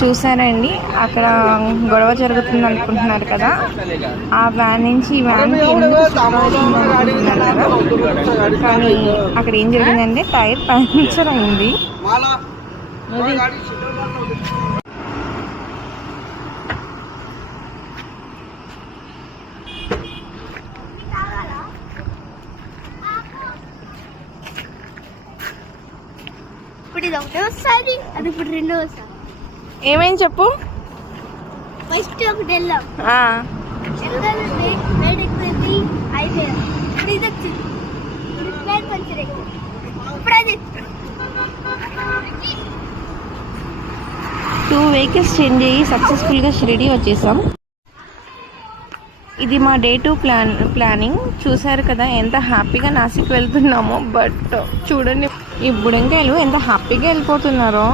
చూసారండి, అక్కడ గొడవ జరుగుతుంది అనుకుంటున్నారు కదా, ఆ వ్యాన్ నుంచి ఈ వ్యాన్కి కానీ అక్కడ ఏం జరిగిందంటే టైర్ పంక్చర్ అయింది. ఏమైంది చెప్పు. ఫస్ట్ ఒకటి వెళ్ళాం, టూ వెహికల్స్ చేంజ్ అయ్యి సక్సెస్ఫుల్గా షిరిడి వచ్చేసాం. ఇది మా డే 2 ప్లానింగ్. చూసారు కదా ఎంత హ్యాపీగా నాసిక్ వెళ్తున్నామో. బట్ చూడండి ఈ బుడంకాయలు ఎంత హ్యాపీగా వెళ్ళిపోతున్నారో.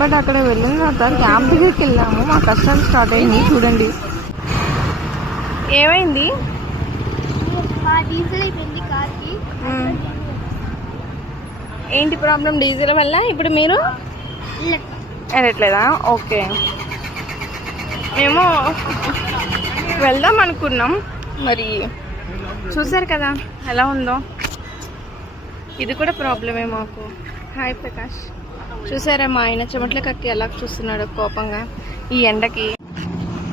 బట్ అక్కడ వెళ్ళిన తర్వాత క్యాంప్ దగ్గరికి వెళ్ళాము, మా కష్టం స్టార్ట్ అయింది. చూడండి ఏమైంది. ఏంటి ప్రాబ్లం? డీజిల్ వల్ల ఇప్పుడు మీరు వెళ్ళట్లేదా? ఓకే, మేము వెళ్దాం అనుకున్నాం, మరి చూసారు కదా ఎలా ఉందో. ఇది కూడా ప్రాబ్లమే మాకు. హాయ్ ప్రకాష్, చూసారా మా ఆయన చెమట్ల కక్కి ఎలా చూస్తున్నాడు కోపంగా ఈ ఎండకి.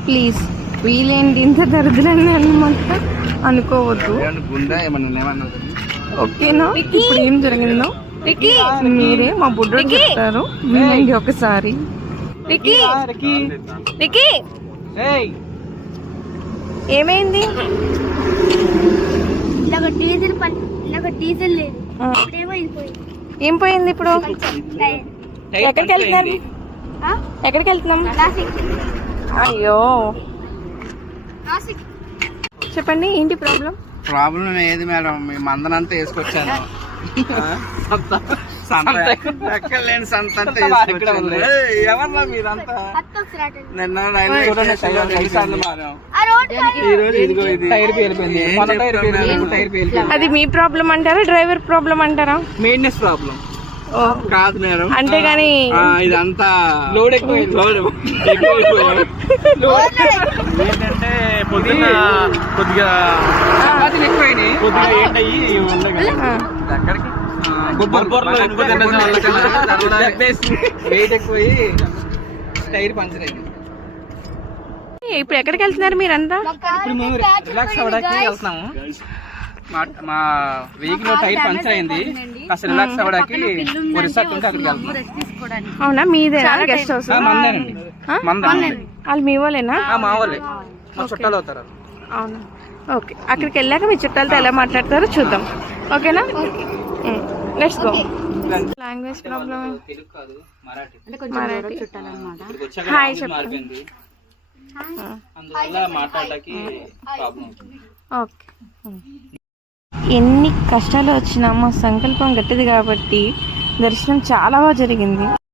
ప్లీజ్ వీలేంటి ఇంత దరిద్రంగా అనమాట అనుకోవద్దు, ఓకేనా? ఇప్పుడు ఏం జరిగిందో మీరే మా బుడ్డోడు చెప్తారు, వినండి ఒకసారి. ఏమైంది? డీజిల్ లేదు, ఏం పోయింది ఇప్పుడు? ఎక్కడికి వెళ్తున్నారు? ఎక్కడికి వెళ్తున్నాం? అయ్యో చెప్పండి, ఏంటి ప్రాబ్లం? ప్రాబ్లం ఏది మేడం, మీ మందనంతా వేసుకొచ్చాను. ఎక్కలేని సంత ఎవరన్నా మీరంతా. నిన్న అది మీ ప్రాబ్లం అంటారా, డ్రైవర్ ప్రాబ్లం అంటారా? మెయింటెనెన్స్ ప్రాబ్లం కాదు మేడం. అంటే గానీ ఇదంతా లోడ్ ఎక్కువ. ఏంటంటే పొద్దున్న కొద్దిగా ఎక్కువైనాయి, కొద్దిగా ఏంటయ్యి ఎక్కడికి వెయిట్ ఎక్కువై టైర్ పంచర్ అయింది. ఇప్పుడు ఎక్కడికి వెళ్తున్నారు మీరంతా? ఇప్పుడు మేము రిలాక్స్ అవ్వడానికి వెళ్తున్నాము. మా వెహికల్ టైర్ పంచర్ అయింది, కాస్త రిలాక్స్ అవ్వడానికి రిసార్ట్ ఉంటే అక్కడికి వెళ్తున్నాం. అవునా, మీదేనా గెస్ట్ హౌస్? మందేనండి. వాళ్ళు మీ వాళ్ళేనా? మా వాళ్ళే, మా చుట్టాలు అవుతారు. అవునా, ఓకే. అక్కడికి వెళ్ళాక మీ చుట్టాలతో ఎలా మాట్లాడతారో చూద్దాం, ఓకేనా? Let's go. Language problem. Marathi. Hi చెప్పండి. ఓకే. ఎన్ని కష్టాలు వచ్చినా మా సంకల్పం గట్టిది కాబట్టి దర్శనం చాలా బాగా జరిగింది.